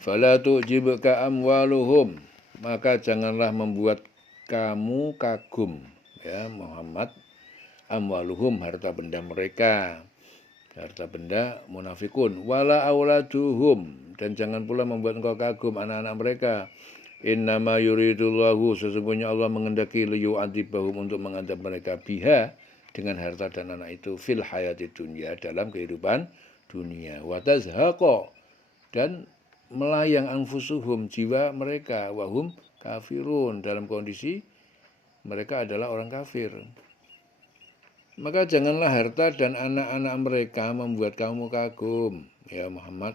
Fala tu'jibuka amwaluhum, maka janganlah membuat kamu kagum, ya Muhammad, amwaluhum, harta benda mereka, harta benda munafikun, wala auladuhum, dan jangan pula membuat engkau kagum anak-anak mereka. Innama yuridullahu, sesungguhnya Allah mengendaki liyu'adzibahum, untuk mengadab mereka, biha, dengan harta dan anak itu, fil hayati dunia, dalam kehidupan dunia, wa tazhaqa, dan melayang anfusuhum, jiwa mereka, wahum kafirun, dalam kondisi mereka adalah orang kafir. Maka janganlah harta dan anak-anak mereka membuat kamu kagum, ya Muhammad.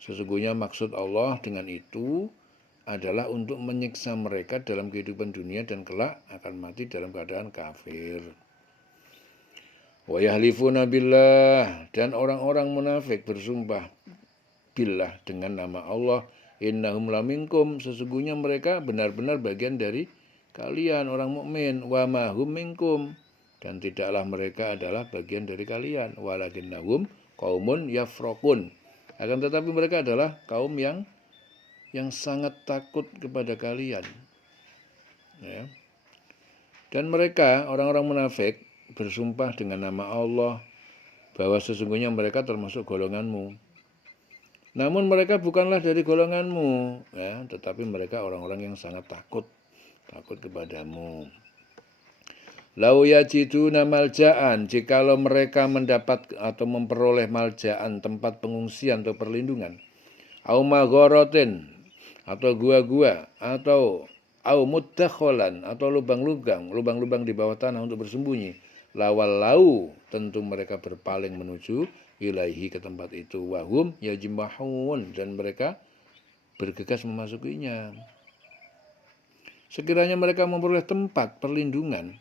Sesungguhnya maksud Allah dengan itu adalah untuk menyiksa mereka dalam kehidupan dunia dan kelak akan mati dalam keadaan kafir. Wa yahlifuna billah, dan orang-orang munafik bersumpah billah, dengan nama Allah, innahum laminkum, sesungguhnya mereka benar-benar bagian dari kalian orang mukmin, wa ma hum minkum, dan tidaklah mereka adalah bagian dari kalian, walakinnahum qaumun yafraqun, akan tetapi mereka adalah kaum yang sangat takut kepada kalian, ya. Dan mereka, orang-orang munafik, bersumpah dengan nama Allah bahwa sesungguhnya mereka termasuk golonganmu. Namun mereka bukanlah dari golonganmu, ya, tetapi mereka orang-orang yang sangat takut kepadamu. Lau yajiduna malja'an, jikalau mereka mendapat atau memperoleh malja'an, tempat pengungsian atau perlindungan, au magharatin, atau gua-gua, atau au muddakhalan, atau lubang-lubang di bawah tanah untuk bersembunyi, lau, tentu mereka berpaling menuju ilaihi, ke tempat itu, wahum yajmahun, dan mereka bergegas memasukinya. Sekiranya mereka memperoleh tempat perlindungan,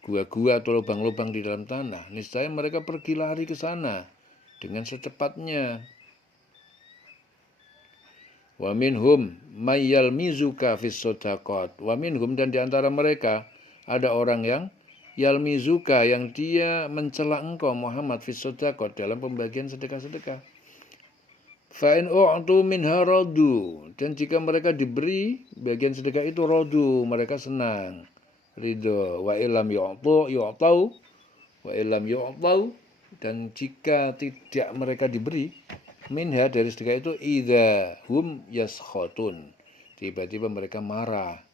gua-gua atau lubang-lubang di dalam tanah, niscaya mereka pergi lari ke sana dengan secepatnya. Wa minhum may yalmizuka fis shadaqat, wa minhum, dan di antara mereka ada orang yang yalmizuka, yang dia mencela engkau Muhammad, fis shadaqat, dalam pembagian sedekah-sedekah. Fa in u'tu minha radu, dan jika mereka diberi bagian sedekah itu, radu, mereka senang, ridho. Wa illam yu'tau, wa illam yu'tau, dan jika tidak mereka diberi minha, dari sedekah itu, idza hum yaskhatun, tiba-tiba mereka marah.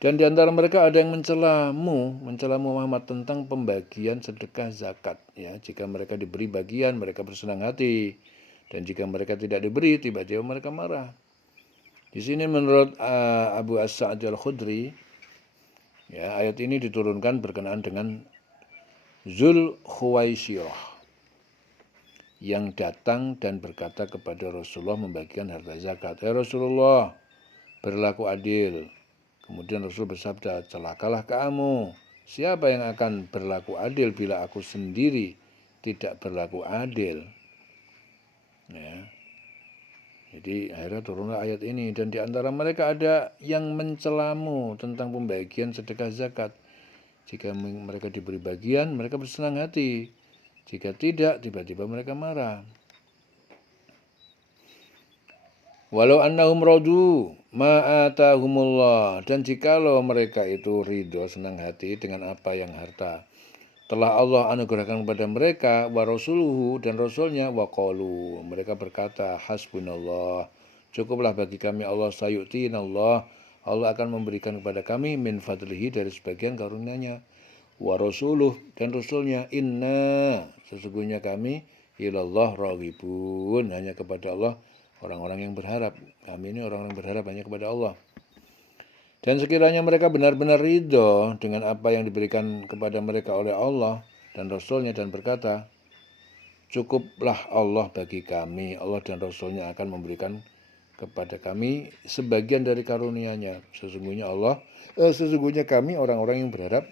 Dan di antara mereka ada yang mencelamu Muhammad tentang pembagian sedekah zakat, ya. Jika mereka diberi bagian, mereka bersenang hati, dan jika mereka tidak diberi, tiba-tiba mereka marah. Di sini menurut Abu As-Sa'd Al-Khudri, ya, ayat ini diturunkan berkenaan dengan Zul Khuwaisirah, yang datang dan berkata kepada Rasulullah membagikan harta zakat. Ya Rasulullah, berlaku adil. Kemudian Rasul bersabda, celakalah kamu. Siapa yang akan berlaku adil bila aku sendiri tidak berlaku adil? Ya. Jadi akhirnya turunlah ayat ini. Dan di antara mereka ada yang mencelamu tentang pembagian sedekah zakat. Jika mereka diberi bagian, mereka bersenang hati. Jika tidak, tiba-tiba mereka marah. Walau annahum radu ma'atahumullah, dan jikalau mereka itu ridho, senang hati dengan apa yang harta telah Allah anugerahkan kepada mereka, wa rasuluhu, dan rasulnya, wa qalu, mereka berkata, hasbunallah, cukuplah bagi kami Allah, sayu'tinallah, Allah akan memberikan kepada kami min fadlihi, dari sebagian karunia-Nya, wa rasuluh, dan rasulnya, inna, sesungguhnya kami ilallah raghibun, hanya kepada Allah orang-orang yang berharap. Kami ini orang-orang berharap hanya kepada Allah. Dan sekiranya mereka benar-benar ridho dengan apa yang diberikan kepada mereka oleh Allah dan Rasulnya, dan berkata, cukuplah Allah bagi kami, Allah dan Rasulnya akan memberikan kepada kami sebagian dari karunia-Nya. Sesungguhnya kami orang-orang yang berharap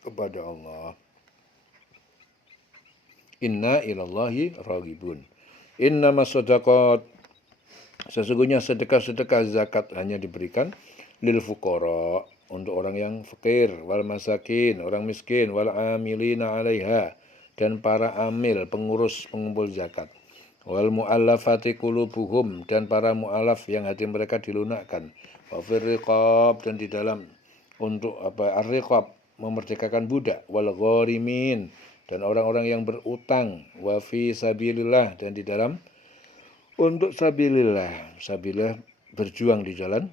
kepada Allah. Inna ilallahi raghibun. Innamas shadaqat, sesungguhnya sedekah-sedekah zakat hanya diberikan lil fuqara, untuk orang yang fakir, wal masakin, orang miskin, wal amilina 'alaiha, dan para amil, pengurus pengumpul zakat, wal mu'allafati qulubuhum, dan para mu'alaf yang hati mereka dilunakkan, wa fir riqab, dan di dalam untuk ar-riqab, memerdekakan budak, wal gharimin, dan orang-orang yang berutang, wa fi sabilillah, dan di dalam untuk sabilillah, sabilillah berjuang di jalan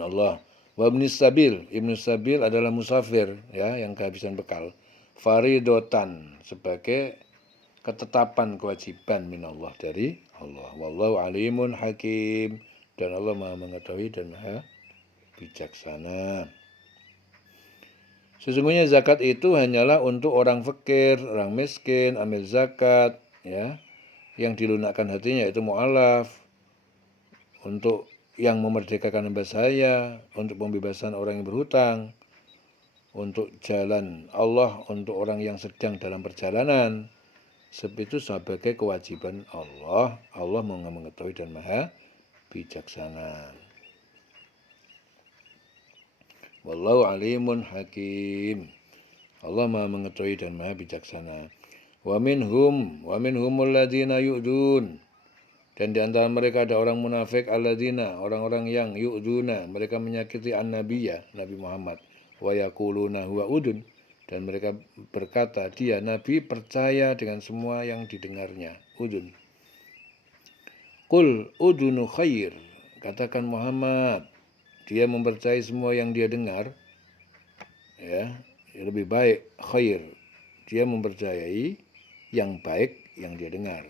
Allah. Wa ibnis sabil adalah musafir, ya, yang kehabisan bekal. Faridotan, sebagai ketetapan kewajiban minallah, dari Allah. Wallahu alimun hakim, dan Allah Maha mengetahui dan Maha bijaksana. Sesungguhnya zakat itu hanyalah untuk orang fakir, orang miskin, amil zakat, ya, yang dilunakkan hatinya, yaitu mu'alaf, untuk yang memerdekakan hamba saya, untuk pembebasan orang yang berhutang, untuk jalan Allah, untuk orang yang sedang dalam perjalanan. Sebab itu sebagai kewajiban Allah. Allah Maha mengetahui dan Maha bijaksana. Wallahu alimun hakim. Allah Maha mengetahui dan Maha bijaksana. Wa minhumul ladzina yu'dun. Dan di antara mereka ada orang munafik, alladzina, orang-orang yang yu'duna, mereka menyakiti an-nabiyya, Nabi Muhammad. Wa yaquluna huwa udun, dan mereka berkata, dia Nabi percaya dengan semua yang didengarnya. Udun. Qul udunu khair, katakan Muhammad, dia mempercayai semua yang dia dengar, ya, lebih baik, khair, dia mempercayai yang baik yang dia dengar.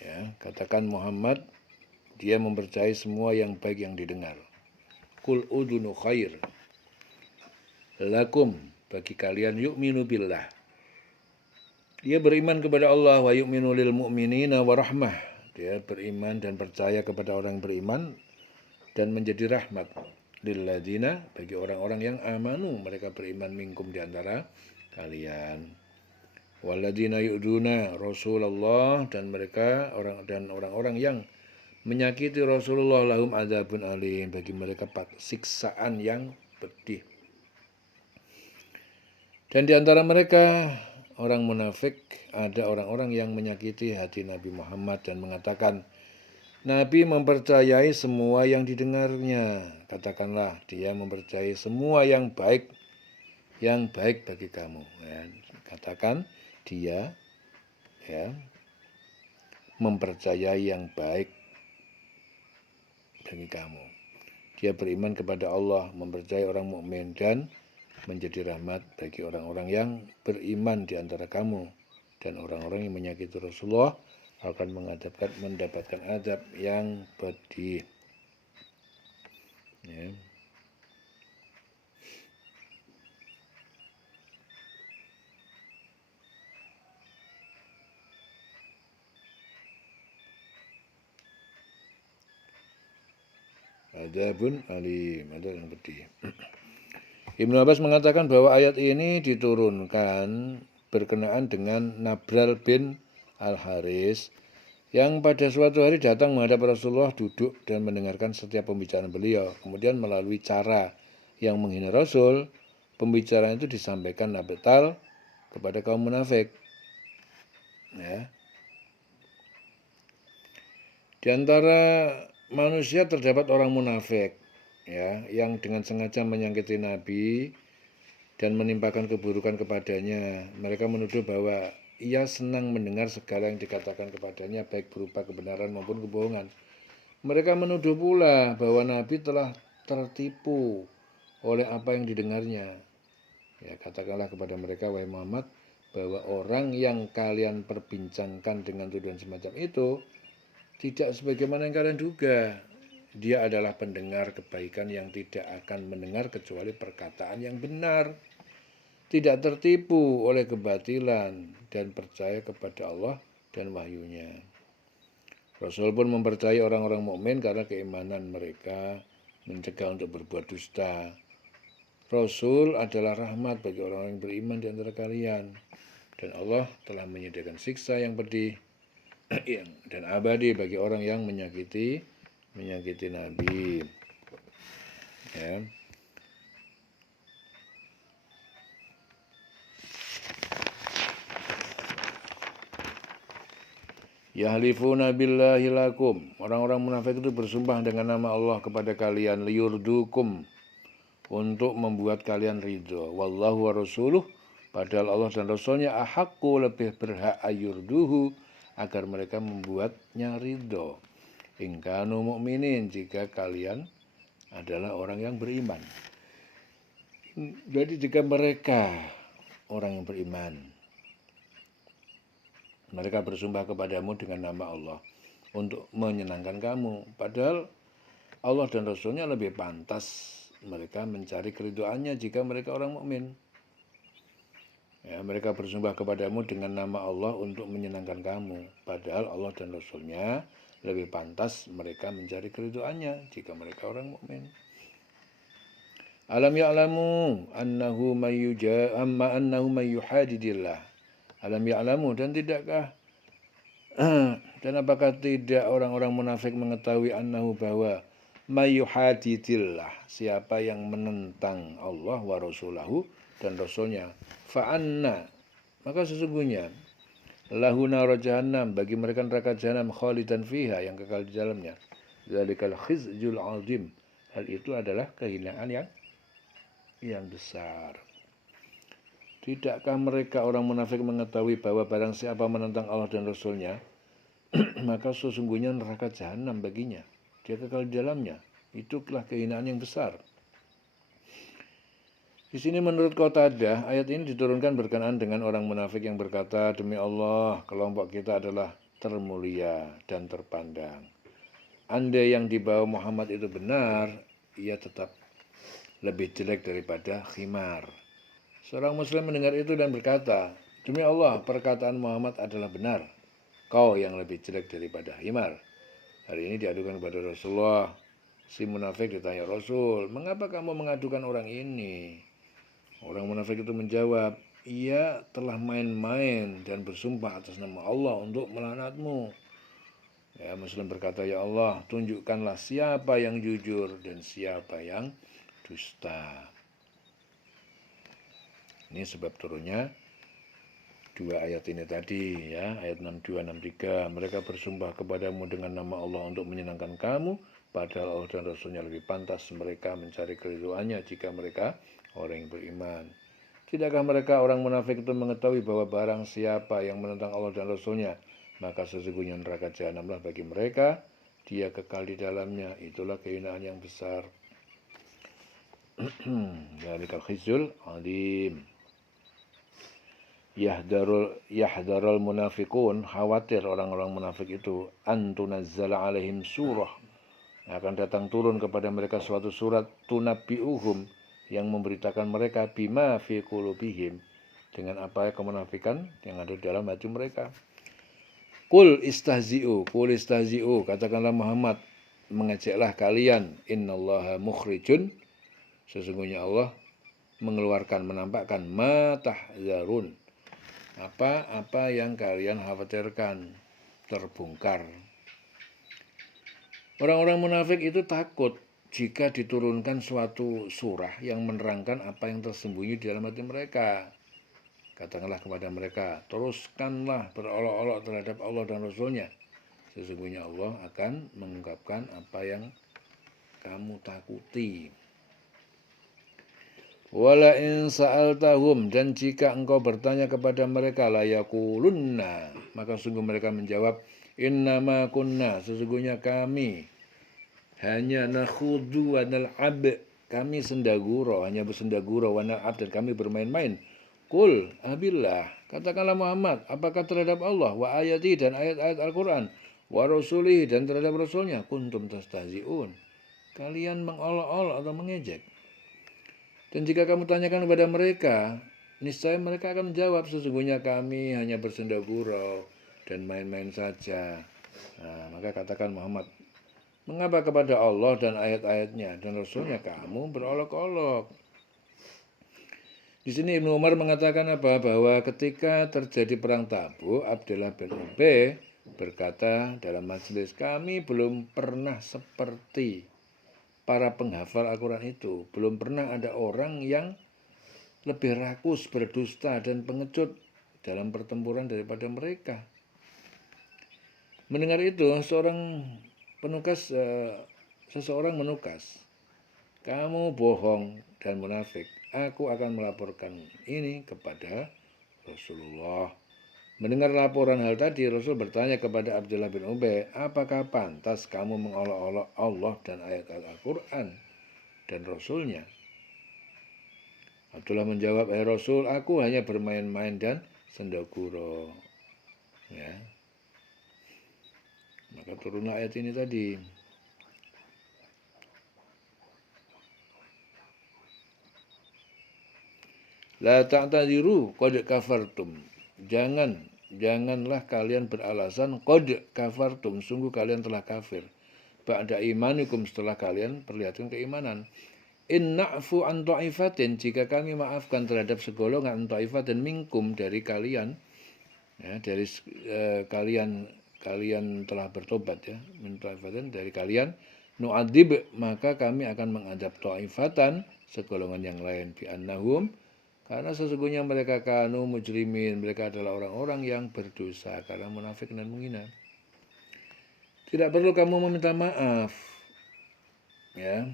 Ya, katakan Muhammad, dia mempercayai semua yang baik yang didengar. Qul udunu khair lakum, bagi kalian, yu'minu billah, dia beriman kepada Allah, wa yu'minu lil mu'minina wa rahmah, dia beriman dan percaya kepada orang yang beriman dan menjadi rahmat, lil ladzina, bagi orang-orang yang amanu, mereka beriman, minkum, di antara kalian, walladzina yu'duna Rasulullah, dan mereka orang-orang yang menyakiti Rasulullah, lahum adzabun alim, bagi mereka siksaan yang pedih. Dan di antara mereka orang munafik, ada orang-orang yang menyakiti hati Nabi Muhammad dan mengatakan, Nabi mempercayai semua yang didengarnya. Katakanlah, dia mempercayai semua yang baik bagi kamu. Ya, katakan dia, ya, mempercayai yang baik bagi kamu. Dia beriman kepada Allah, mempercayai orang mukmin, dan menjadi rahmat bagi orang-orang yang beriman di antara kamu. Dan orang-orang yang menyakiti Rasulullah akan mendapatkan azab yang pedih. Ya. Azabun alim, azab yang pedih. Ibnu Abbas mengatakan bahwa ayat ini diturunkan berkenaan dengan Nabral bin Al-Haris, yang pada suatu hari datang menghadap Rasulullah, duduk dan mendengarkan setiap pembicaraan beliau. Kemudian melalui cara yang menghina Rasul, pembicaraan itu disampaikan nabetal kepada kaum munafik. Ya. Di antara manusia terdapat orang munafik, ya, yang dengan sengaja menyakiti Nabi dan menimpakan keburukan kepadanya. Mereka menuduh bahwa ia senang mendengar segala yang dikatakan kepadanya, baik berupa kebenaran maupun kebohongan. Mereka menuduh pula bahwa Nabi telah tertipu oleh apa yang didengarnya. Ya, katakanlah kepada mereka, wahai Muhammad, bahwa orang yang kalian perbincangkan dengan tuduhan semacam itu tidak sebagaimana yang kalian duga. Dia adalah pendengar kebaikan yang tidak akan mendengar kecuali perkataan yang benar, tidak tertipu oleh kebatilan, dan percaya kepada Allah dan wahyunya. Rasul pun mempercayai orang-orang mukmin karena keimanan mereka mencegah untuk berbuat dusta. Rasul adalah rahmat bagi orang-orang yang beriman di antara kalian, dan Allah telah menyediakan siksa yang pedih dan abadi bagi orang yang menyakiti Nabi. Ya. Yahlifuna billahi lakum. Orang-orang munafik itu bersumpah dengan nama Allah kepada kalian, liyurdukum, untuk membuat kalian ridho. Wallahu wa rasuluh, padahal Allah dan Rasulnya ahaqqu, lebih berhak ayurduhu, agar mereka membuatnya ridho. In kanu mu'minin, jika kalian adalah orang yang beriman. Jadi jika mereka orang yang beriman, mereka bersumpah kepadamu dengan nama Allah untuk menyenangkan kamu. Padahal Allah dan Rasulnya lebih pantas mereka mencari keridhoannya jika mereka orang mukmin. Ya, mereka bersumpah kepadamu dengan nama Allah untuk menyenangkan kamu. Padahal Allah dan Rasulnya lebih pantas mereka mencari keridhoannya jika mereka orang mukmin. Alam ya'lamu annahu may yuhadidillah. Alam ya'lamu, dan tidakkah dan apakah tidak orang-orang munafik mengetahui annahu, bahwa may yuhadidillah, siapa yang menentang Allah wa rasulahu, dan rasulnya, fa'anna, maka sesungguhnya lahu nar jahannam, bagi mereka neraka jahanam, khalidan fiha, yang kekal di dalamnya. Dzalikal khizyul azim, hal itu adalah kehinaan yang besar. Tidakkah mereka orang munafik mengetahui bahwa barang siapa menentang Allah dan Rasulnya, maka sesungguhnya neraka jahanam baginya, dia kekal di dalamnya. Itulah kehinaan yang besar. Di sini menurut Qatadah, ayat ini diturunkan berkenaan dengan orang munafik yang berkata, demi Allah, kelompok kita adalah termulia dan terpandang. Andai yang dibawa Muhammad itu benar, ia tetap lebih jelek daripada khimar. Seorang muslim mendengar itu dan berkata, demi Allah, perkataan Muhammad adalah benar. Kau yang lebih jelek daripada khimar. Hari ini diadukan kepada Rasulullah. Si munafik ditanya Rasul, mengapa kamu mengadukan orang ini? Orang munafik itu menjawab, ia telah main-main dan bersumpah atas nama Allah untuk melaknatmu. Ya, muslim berkata, ya Allah, tunjukkanlah siapa yang jujur dan siapa yang dusta. Ini sebab turunnya dua ayat ini tadi, ya, ayat 62, 63. Mereka bersumpah kepadamu dengan nama Allah untuk menyenangkan kamu, padahal Allah dan Rasulnya lebih pantas mereka mencari keridhoannya jika mereka orang yang beriman. Tidakkah mereka orang munafik itu mengetahui bahwa barang siapa yang menentang Allah dan Rasulnya, maka sesungguhnya neraka jahanamlah bagi mereka, dia kekal di dalamnya. Itulah kehinaan yang besar. Dzalikal khizyul azim. Yahdarul munafikun, khawatir orang-orang munafik itu, antunazzala alaihim surah, akan datang turun kepada mereka suatu surat, tunabbi'uhum, yang memberitakan mereka, bima fi qulubihim, dengan apa kemunafikan yang ada dalam hati mereka. Qul istahzi'u, katakanlah Muhammad, mengejeklah kalian, innallaha mukhrijun, sesungguhnya Allah mengeluarkan, menampakkan, ma tahzarun, apa yang kalian khawatirkan terbongkar. Orang-orang munafik itu takut jika diturunkan suatu surah yang menerangkan apa yang tersembunyi di dalam hati mereka. Katakanlah kepada mereka, teruskanlah berolok-olok terhadap Allah dan Rasulnya. Sesungguhnya Allah akan mengungkapkan apa yang kamu takuti. Wala in sa'altahum, dan jika engkau bertanya kepada mereka, la yaqulunna, maka sungguh mereka menjawab, innama kunna, sesungguhnya kami hanya nakhudu wa nal'ab, kami sendaguro, hanya bersendaguro, wa nal'ab, dan kami bermain-main. Qul abillah, katakanlah Muhammad, apakah terhadap Allah, wa ayati, dan ayat-ayat Al-Quran, wa rasulih, dan terhadap Rasulnya, kuntum tastahzi'un, kalian mengolok-olok atau mengejek. Dan jika kamu tanyakan kepada mereka, niscaya mereka akan menjawab, sesungguhnya kami hanya bersenda gurau dan main-main saja. Nah, maka katakan Muhammad, mengapa kepada Allah dan ayat-ayatnya dan Rasulnya kamu berolok-olok? Di sini Ibnu Umar mengatakan apa? Bahwa ketika terjadi perang Tabuk, Abdullah bin Ubay berkata dalam majelis, kami belum pernah seperti para penghafal Al-Quran itu. Belum pernah ada orang yang lebih rakus, berdusta, dan pengecut dalam pertempuran daripada mereka. Mendengar itu, seseorang menukas, kamu bohong dan munafik. Aku akan melaporkan ini kepada Rasulullah. Mendengar laporan hal tadi, Rasul bertanya kepada Abdullah bin Ubay, apakah pantas kamu mengolok-olok Allah dan ayat Al-Quran dan Rasulnya? Abdullah menjawab, Rasul, aku hanya bermain-main dan sendaguro. Ya. Maka turunlah ayat ini tadi. La ta'tadiru qad kafartum. Janganlah kalian beralasan qad kafartum, sungguh kalian telah kafir. Ba'da imanikum, setelah kalian perlihatkan keimanan. In na'fu an ta'ifatin, jika kami maafkan terhadap segolongan ta'ifatin minkum, dari kalian, ya, dari kalian telah bertobat, ya, min ta'ifatin, dari kalian, nu'adzib, maka kami akan mengadab ta'ifatan, segolongan yang lain, bi annahum, karena sesungguhnya mereka kanu mujrimin, mereka adalah orang-orang yang berdosa karena munafik dan menghina. Tidak perlu kamu meminta maaf, ya.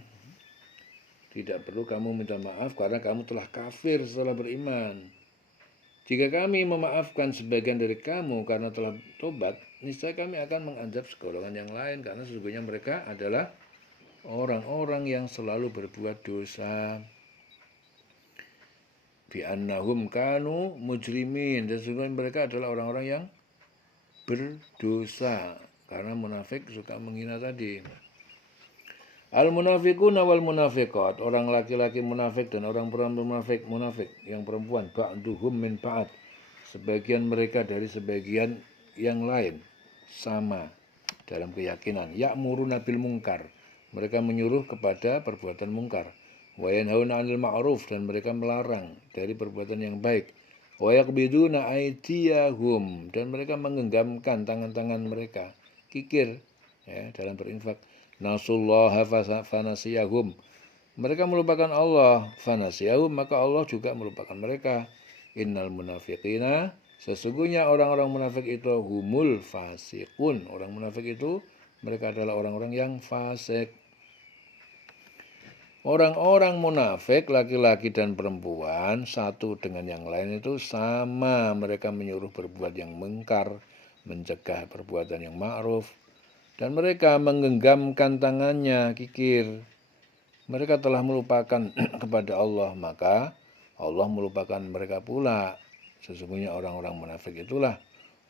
Tidak perlu kamu minta maaf karena kamu telah kafir setelah beriman. Jika kami memaafkan sebagian dari kamu karena telah tobat, niscaya kami akan mengadab segolongan yang lain karena sesungguhnya mereka adalah orang-orang yang selalu berbuat dosa. Bi annahum kanu mujrimin, dan sesungguhnya mereka adalah orang-orang yang berdosa karena munafik suka menghina tadi. Al munafiquna wal munafiqat, orang laki-laki munafik dan orang perempuan munafik yang perempuan, ba'duhum min ba'd, sebagian mereka dari sebagian yang lain, sama dalam keyakinan. Ya'muruna bil munkar, mereka menyuruh kepada perbuatan mungkar. Wa yanhauna 'anil ma'ruf, dan mereka melarang dari perbuatan yang baik. Wa yaqbiduna aydiyahum, dan mereka menggenggamkan tangan-tangan mereka, kikir, ya, dalam berinfak. Nasullaha fanasiyahum, mereka melupakan Allah, fanasiyahum, maka Allah juga melupakan mereka. Innal munafiqina, sesungguhnya orang-orang munafik itu humul fasikun, orang munafik itu mereka adalah orang-orang yang fasik. Orang-orang munafik laki-laki dan perempuan satu dengan yang lain itu sama, mereka menyuruh berbuat yang mungkar, mencegah perbuatan yang ma'ruf, dan mereka menggenggamkan tangannya, kikir. Mereka telah melupakan kepada Allah, maka Allah melupakan mereka pula. Sesungguhnya orang-orang munafik itulah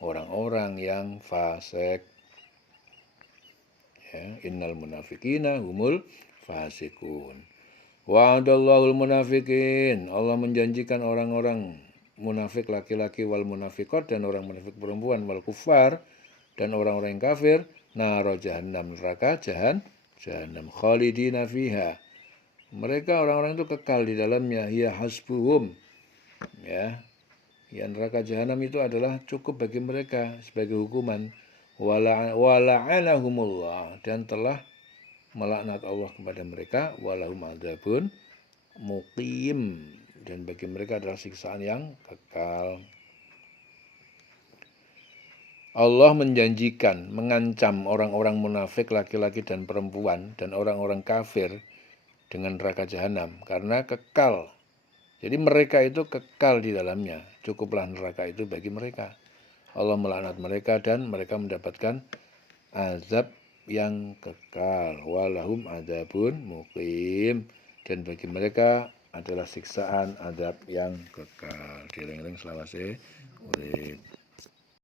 orang-orang yang fasik. Ya, innal munafiqina humul fasikun. Wa'adallahul munafiqin, Allah menjanjikan orang-orang munafik laki-laki wal munafiqat, dan orang munafik perempuan, wal kufar, dan orang-orang yang kafir, naro jahannam, neraka jahannam, khalidina fiha, mereka orang-orang itu kekal di dalamnya, hiya hasbuhum, ya, neraka jahanam itu adalah cukup bagi mereka sebagai hukuman. Wala'anahumullah, dan telah melaknat Allah kepada mereka. Walahum adzabun muqim, dan bagi mereka adalah siksaan yang kekal. Allah menjanjikan, mengancam orang-orang munafik laki-laki dan perempuan dan orang-orang kafir dengan neraka jahanam karena kekal. Jadi mereka itu kekal di dalamnya. Cukuplah neraka itu bagi mereka. Allah melaknat mereka dan mereka mendapatkan azab yang kekal. Walahum adzabun muqim, dan bagi mereka adalah siksaan azab yang kekal. Direng-reng selawase urip.